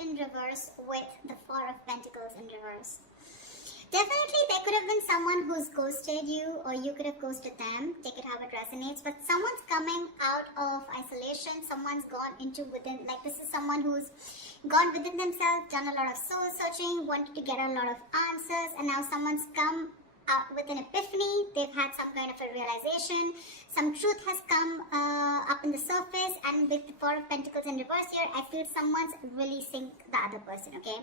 in reverse with the Four of Pentacles in reverse. Definitely there could have been someone who's ghosted you, or you could have ghosted them. Take it how it resonates. But someone's coming out of isolation. Someone's gone into within, like this is someone who's gone within themselves, done a lot of soul searching, wanted to get a lot of answers, and now someone's come out with an epiphany. They've had some kind of a realization. Some truth has come up in the surface, and with the Four of Pentacles in reverse here, I feel someone's releasing the other person, okay?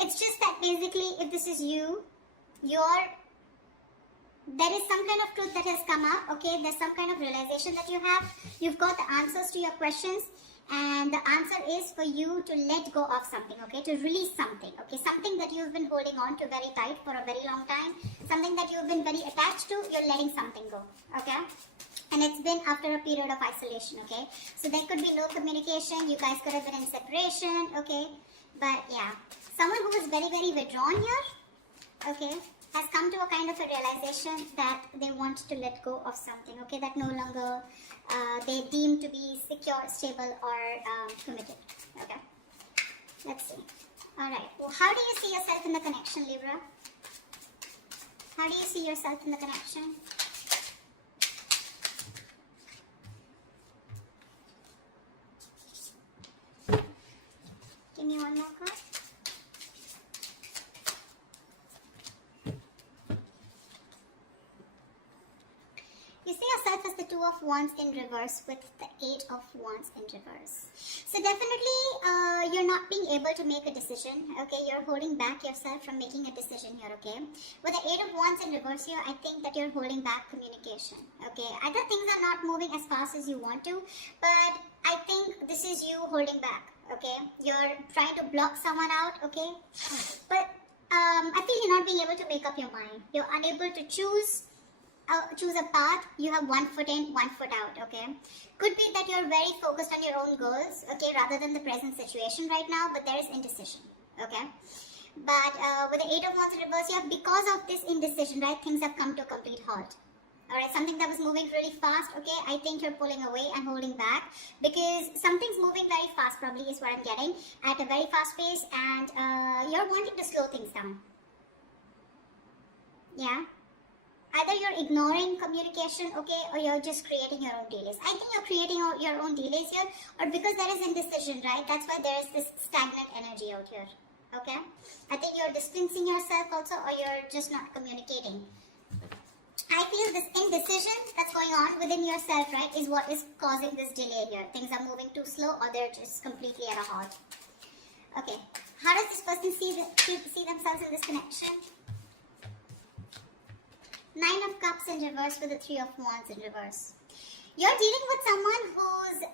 It's just that basically, if this is you, there is some kind of truth that has come up, okay? There's some kind of realization that you have. You've got the answers to your questions, and the answer is for you to let go of something, okay? To release something, okay? Something that you've been holding on to very tight for a very long time. Something that you've been very attached to, you're letting something go, okay? And it's been after a period of isolation, okay? So there could be no communication. You guys could have been in separation, okay? But yeah, someone who was very, very withdrawn here, okay, has come to a kind of a realization that they want to let go of something, okay, that no longer they deem to be secure, stable, or committed, okay. Let's see. Alright, well, how do you see yourself in the connection, Libra? How do you see yourself in the connection? Give me one more card. You see yourself as the Two of Wands in reverse with the Eight of Wands in reverse. So definitely you're not being able to make a decision, okay? You're holding back yourself from making a decision here, okay? With the Eight of Wands in reverse here, I think that you're holding back communication, okay? Either things are not moving as fast as you want to, but I think this is you holding back, okay? You're trying to block someone out, okay? But I feel you're not being able to make up your mind. You're unable to choose a path. You have one foot in, one foot out, okay? Could be that you're very focused on your own goals, okay, rather than the present situation right now, but there is indecision, okay? But with the Eight of Wands in reverse here, because of this indecision, right, things have come to a complete halt. Alright, something that was moving really fast, okay, I think you're pulling away and holding back because something's moving very fast, probably is what I'm getting, at a very fast pace, and you're wanting to slow things down. Yeah? Either you're ignoring communication, okay, or you're just creating your own delays. I think you're creating your own delays here, or because there is indecision, right? That's why there is this stagnant energy out here, okay? I think you're distancing yourself also, or you're just not communicating. I feel this indecision that's going on within yourself, right, is what is causing this delay here. Things are moving too slow, or they're just completely at a halt. Okay, how does this person see themselves in this connection? Nine of Cups in reverse with the Three of Wands in reverse. You're dealing with someone who's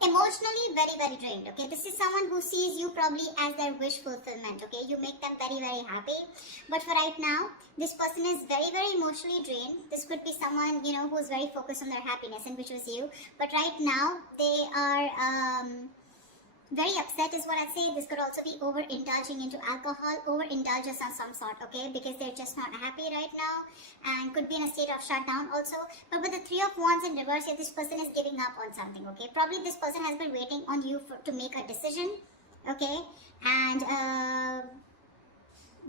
emotionally very, very drained, okay? This is someone who sees you probably as their wish fulfillment, okay? You make them very, very happy. But for right now, this person is very, very emotionally drained. This could be someone, you know, who's very focused on their happiness, and which was you. But right now, they are very upset is what I'd say. This could also be overindulging into alcohol, overindulgence of some sort, okay? Because they're just not happy right now, and could be in a state of shutdown also. But with the Three of Wands in reverse here, this person is giving up on something, okay? Probably this person has been waiting on you to make a decision, okay? And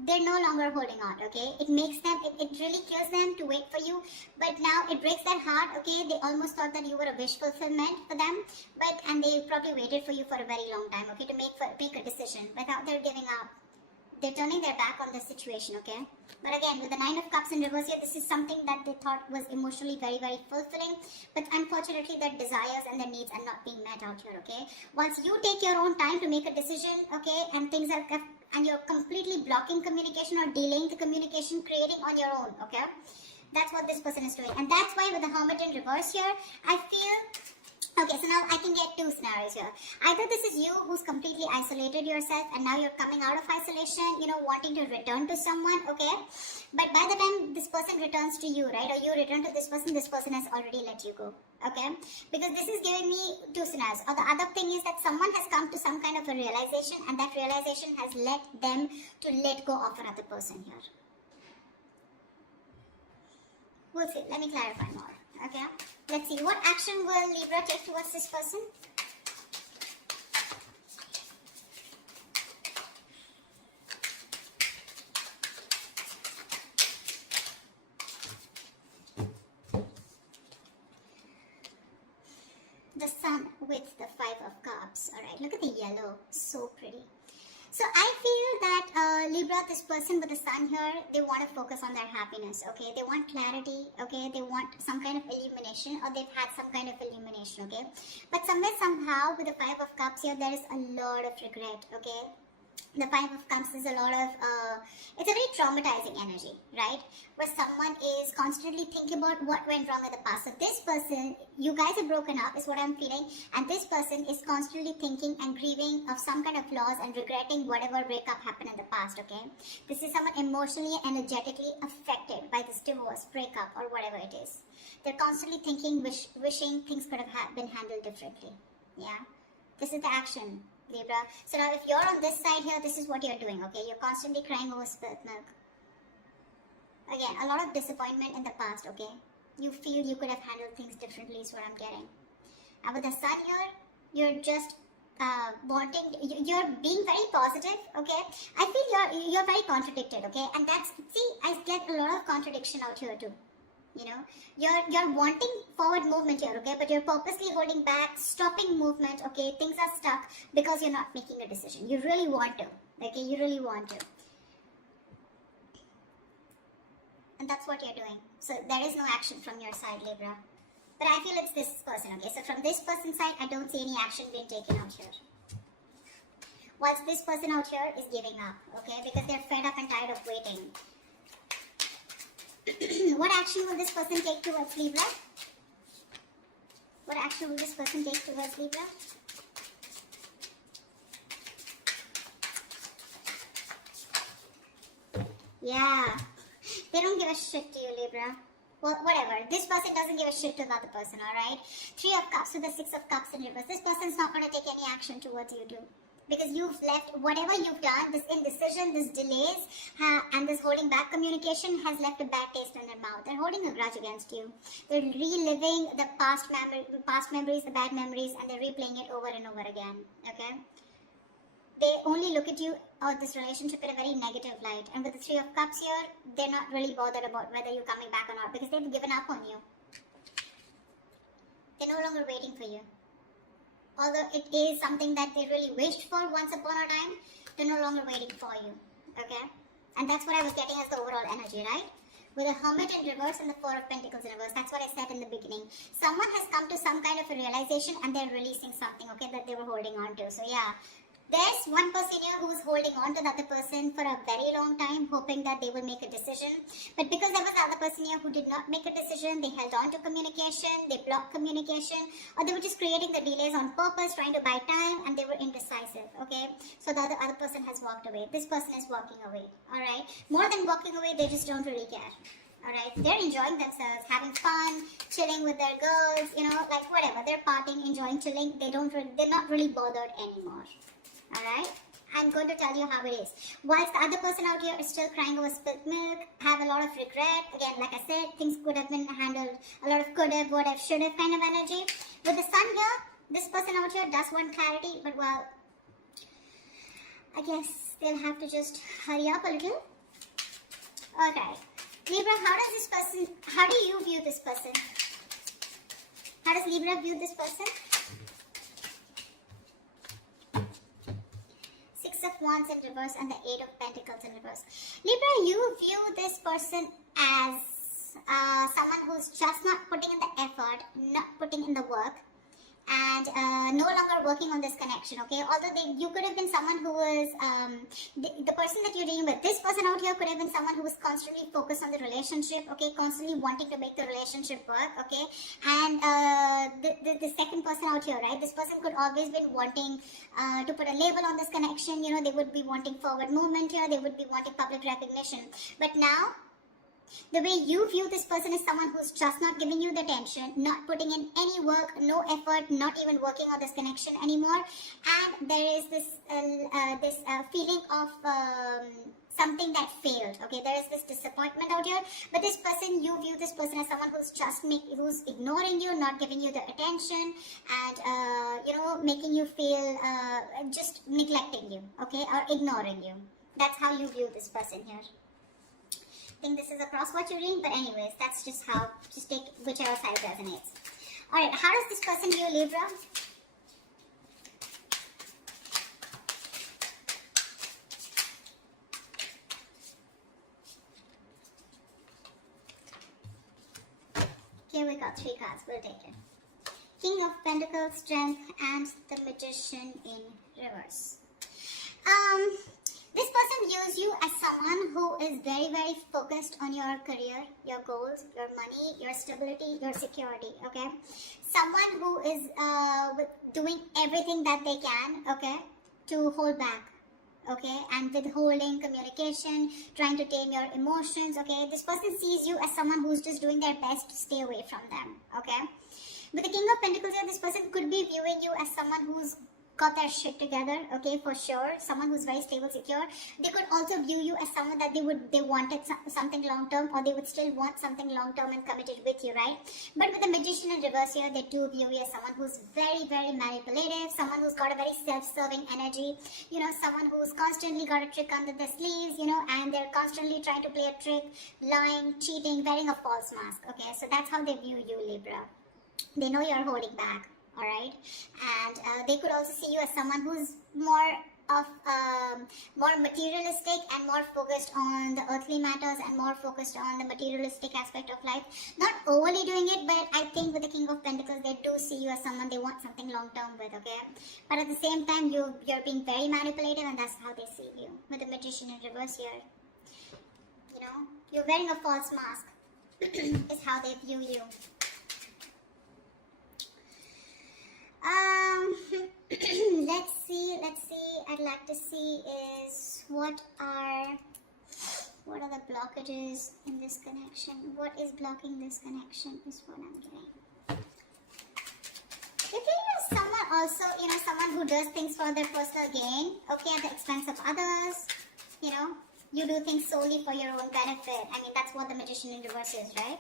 they're no longer holding on, okay? It makes them, it really kills them to wait for you, but now it breaks their heart, okay? They almost thought that you were a wish fulfillment for them, and they probably waited for you for a very long time, okay, to make a decision, but now they're giving up. They're turning their back on the situation, okay? But again, with the Nine of Cups in reverse here, this is something that they thought was emotionally very, very fulfilling, but unfortunately their desires and their needs are not being met out here, okay? Once you take your own time to make a decision, okay, and you're completely blocking communication or delaying the communication, creating on your own, okay? That's what this person is doing. And that's why with the Hermit in reverse here, I feel, okay, so now I can get two scenarios here. Either this is you who's completely isolated yourself, and now you're coming out of isolation, you know, wanting to return to someone, okay? But by the time this person returns to you, right, or you return to this person has already let you go, okay? Because this is giving me two scenarios. Or the other thing is that someone has come to some kind of a realization, and that realization has led them to let go of another person here. We'll see. Let me clarify more, okay? Let's see. What action will Libra take towards this person? right? Look at the yellow. So pretty. So I feel that Libra, this person with the sun here, they want to focus on their happiness, okay? They want clarity, okay? They want some kind of illumination, or they've had some kind of illumination, okay? But somewhere, somehow, with the Five of Cups here, there is a lot of regret, okay? The Five of Cups is a lot of, it's a very traumatizing energy, right? Where someone is constantly thinking about what went wrong in the past. So this person, you guys are broken up is what I'm feeling. And this person is constantly thinking and grieving of some kind of loss and regretting whatever breakup happened in the past, okay? This is someone emotionally, energetically affected by this divorce, breakup, or whatever it is. They're constantly thinking, wishing things could have been handled differently, yeah? This is the action, Libra. So now if you're on this side here, this is what you're doing, okay? You're constantly crying over spilt milk. Again, a lot of disappointment in the past, okay? You feel you could have handled things differently is what I'm getting. And with the sun here, you're just you're being very positive, okay? I feel you're very contradicted, okay? And that's, see, I get a lot of contradiction out here too. You know, you're wanting forward movement here, okay, but you're purposely holding back, stopping movement, okay? Things are stuck because you're not making a decision. You really want to, okay? You really want to, and that's what you're doing. So there is no action from your side, Libra. But I feel it's this person, okay? So from this person's side, I don't see any action being taken out here. Whilst this person out here is giving up, okay, because they're fed up and tired of waiting. What action will this person take towards Libra? What action will this person take towards Libra? Yeah. They don't give a shit to you, Libra. Well, whatever. This person doesn't give a shit to the other person, alright? Three of Cups with the Six of Cups in reverse. This person's not going to take any action towards you too. Because you've left, whatever you've done, this indecision, this delays, and this holding back communication has left a bad taste in their mouth. They're holding a grudge against you. They're reliving the past memories, the bad memories, and they're replaying it over and over again, okay? They only look at you or this relationship in a very negative light. And with the Three of Cups here, they're not really bothered about whether you're coming back or not because they've given up on you. They're no longer waiting for you. Although it is something that they really wished for once upon a time, they're no longer waiting for you, okay? And that's what I was getting as the overall energy, right? With a Hermit in reverse and the Four of Pentacles in reverse, that's what I said in the beginning. Someone has come to some kind of a realization and they're releasing something, okay, that they were holding on to. So yeah, there's one person here who's holding on to the other person for a very long time, hoping that they will make a decision. But because there was the other person here who did not make a decision, they held on to communication, they blocked communication, or they were just creating the delays on purpose, trying to buy time, and they were indecisive, okay? So the other person has walked away. This person is walking away, alright? More than walking away, they just don't really care. Alright, they're enjoying themselves, having fun, chilling with their girls, you know, like whatever. They're partying, enjoying, chilling. They're not really bothered anymore. Alright, I'm going to tell you how it is. Whilst the other person out here is still crying over spilt milk, have a lot of regret. Again, like I said, things could have been handled. A lot of could have, would have, should have kind of energy. With the sun here, this person out here does want clarity, but well, I guess they'll have to just hurry up a little. Okay, Libra, how do you view this person? How does Libra view this person? Of Wands in reverse and the Eight of Pentacles in reverse. Libra, you view this person as someone who's just not putting in the effort, not putting in the work, and no longer working on this connection, okay? Although you could have been someone who was, the person that you're dealing with, this person out here could have been someone who was constantly focused on the relationship, okay? Constantly wanting to make the relationship work, okay? And the second person out here, right? This person could always been wanting to put a label on this connection, you know, they would be wanting forward movement here, they would be wanting public recognition. But now, the way you view this person is someone who's just not giving you the attention, not putting in any work, no effort, not even working on this connection anymore. And there is this feeling of something that failed. Okay, there is this disappointment out here. But this person, you view this person as someone who's who's ignoring you, not giving you the attention, and you know, making you feel just neglecting you. Okay, or ignoring you. That's how you view this person here. I think this is across what you're reading, but anyways, that's just how, just take whichever side resonates. Alright, how does this person view Libra? draw 3 cards. We'll take it. King of Pentacles, Strength, and the Magician in reverse. This person views you as someone who is very, very focused on your career, your goals, your money, your stability, your security, okay? Someone who is doing everything that they can, okay, to hold back, okay, and withholding communication, trying to tame your emotions, okay? This person sees you as someone who's just doing their best to stay away from them, okay? With the King of Pentacles here, this person could be viewing you as someone who's got their shit together, okay, for sure. Someone who's very stable, secure. They could also view you as someone that they wanted something long term, or they would still want something long term and committed with you, right? But with the Magician in reverse here, they do view you as someone who's very, very manipulative, someone who's got a very self-serving energy, you know, someone who's constantly got a trick under their sleeves, you know, and they're constantly trying to play a trick, lying, cheating, wearing a false mask, okay? So that's how they view you, Libra. They know you're holding back. Alright, and they could also see you as someone who's more materialistic and more focused on the earthly matters and more focused on the materialistic aspect of life. Not overly doing it, but I think with the King of Pentacles, they do see you as someone they want something long term with, okay? But at the same time, you're being very manipulative, and that's how they see you. With the Magician in reverse here, you know, you're wearing a false mask is how they view you. Let's see, I'd like to see is what are the blockages in this connection? What is blocking this connection is what I'm getting. If you're someone also, you know, someone who does things for their personal gain, okay, at the expense of others, you know, you do things solely for your own benefit. I mean, that's what the Magician in reverse is, right?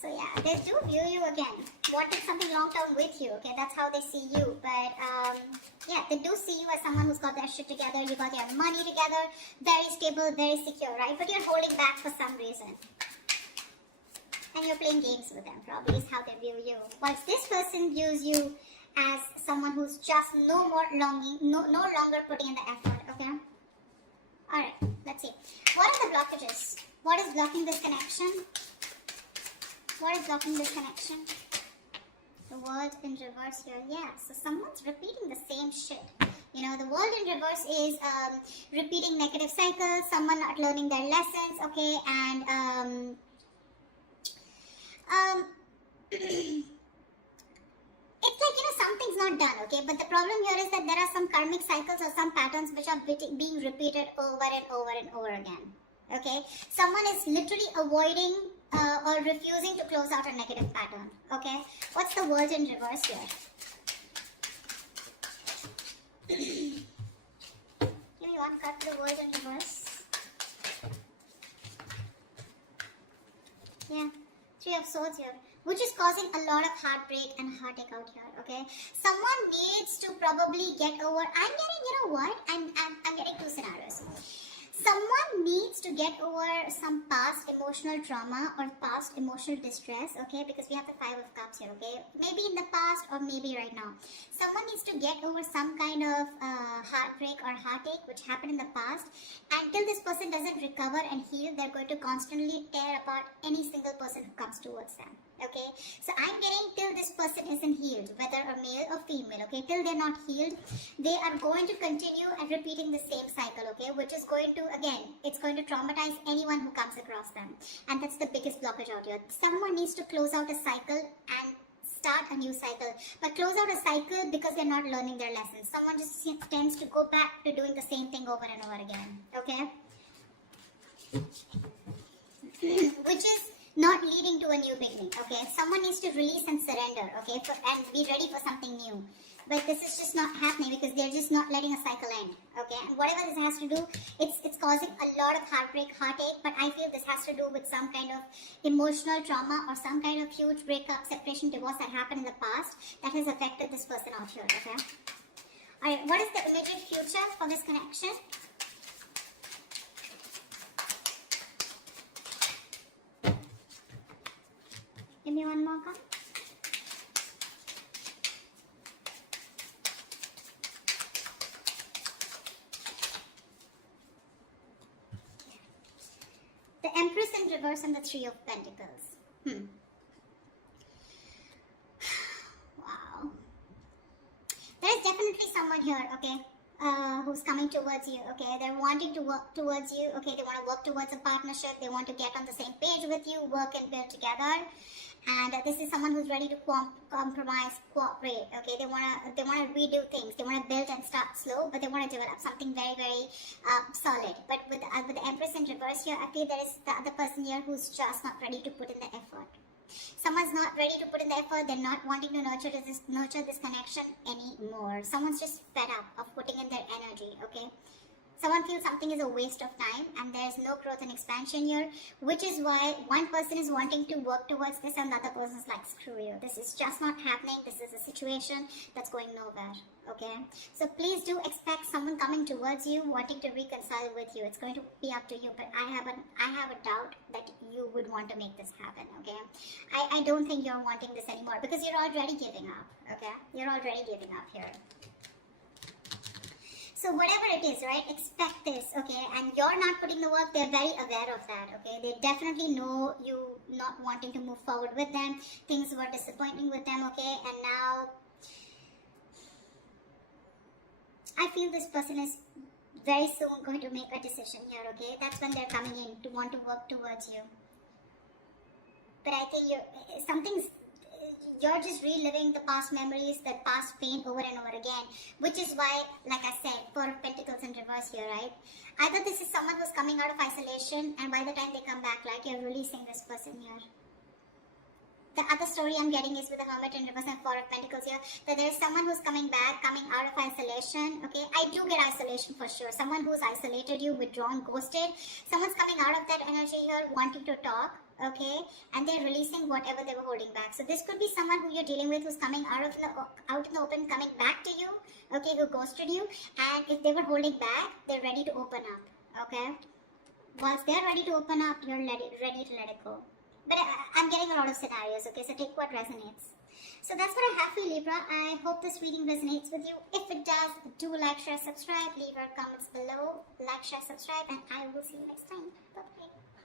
So yeah, they do view you again, wanting something long term with you, okay? That's how they see you. But yeah, they do see you as someone who's got their shit together, you got your money together, very stable, very secure, right? But you're holding back for some reason. And you're playing games with them, probably is how they view you. Whilst this person views you as someone who's just no longer putting in the effort, okay? Alright, let's see. What are the blockages? What is blocking this connection? What is blocking this connection? The World in reverse here. Yeah, so someone's repeating the same shit. You know, the World in reverse is repeating negative cycles, someone not learning their lessons, okay, and it's like, you know, something's not done, okay, but the problem here is that there are some karmic cycles or some patterns which are being repeated over and over and over again, okay. Someone is literally avoiding or refusing to close out a negative pattern, okay. What's the World in reverse here? Give me one card for the World in reverse. Yeah, Three of Swords here, which is causing a lot of heartbreak and heartache out here, okay. Someone needs to probably get over, I'm getting, you know what, I'm getting two scenarios. Someone needs to get over some past emotional trauma or past emotional distress, okay, because we have the Five of Cups here, okay, maybe in the past or maybe right now. Someone needs to get over some kind of heartbreak or heartache which happened in the past. Until this person doesn't recover and heal, they're going to constantly tear apart any single person who comes towards them, okay. So I'm getting till this person isn't healed, whether a male or female, okay, till they're not healed, they are going to continue and repeating the same cycle, okay, which is going to, again, it's going to traumatize anyone who comes across them. And that's the biggest blockage out here. Someone needs to close out a cycle and start a new cycle. But close out a cycle because they're not learning their lessons. Someone just tends to go back to doing the same thing over and over again, okay? Which is not leading to a new beginning, okay? Someone needs to release and surrender, okay, and be ready for something new. But this is just not happening because they're just not letting a cycle end, okay? And whatever this has to do, it's causing a lot of heartbreak, heartache, but I feel this has to do with some kind of emotional trauma or some kind of huge breakup, separation, divorce that happened in the past that has affected this person out here, okay? Alright, what is the immediate future for this connection? Give me one more card. in reverse and the Three of Pentacles. Wow. There is definitely someone here, okay, who's coming towards you, okay. They're wanting to work towards you, okay. They want to work towards a partnership. They want to get on the same page with you, work and build together. And this is someone who's ready to compromise, cooperate, okay. They want to redo things. They want to build and start slow, but they want to develop something very, very solid. But with the Empress in reverse here, I feel there is the other person here who's just not ready to put in the effort. Someone's not ready to put in the effort. They're not wanting to nurture this connection anymore. Someone's just fed up of putting in their energy, okay. Someone feels something is a waste of time and there's no growth and expansion here, which is why one person is wanting to work towards this and the other person's like, screw you. This is just not happening. This is a situation that's going nowhere, okay? So please do expect someone coming towards you, wanting to reconcile with you. It's going to be up to you, but I have a doubt that you would want to make this happen, okay? I don't think you're wanting this anymore because you're already giving up, okay? You're already giving up here. So whatever it is, right, expect this, okay, and you're not putting the work, they're very aware of that, okay, they definitely know you not wanting to move forward with them, things were disappointing with them, okay, and now, I feel this person is very soon going to make a decision here, okay, that's when they're coming in to want to work towards you, but I think you're just reliving the past memories, the past pain over and over again, which is why, like I said, Four of Pentacles in reverse here, right? Either this is someone who's coming out of isolation and by the time they come back, like you're releasing this person here. The other story I'm getting is with the Hermit in reverse and Four of Pentacles here, that there's someone who's coming back, coming out of isolation, okay? I do get isolation for sure. Someone who's isolated you, withdrawn, ghosted. Someone's coming out of that energy here, wanting to talk, okay? And they're releasing whatever they were holding back. So this could be someone who you're dealing with who's coming out in the open, coming back to you, okay, who ghosted you. And if they were holding back, they're ready to open up, okay? Once they're ready to open up, you're ready to let it go. But I'm getting a lot of scenarios, okay, so take what resonates. So that's what I have for you, Libra. I hope this reading resonates with you. If it does, do like, share, subscribe, leave your comments below, like, share, subscribe, and I will see you next time. Bye-bye.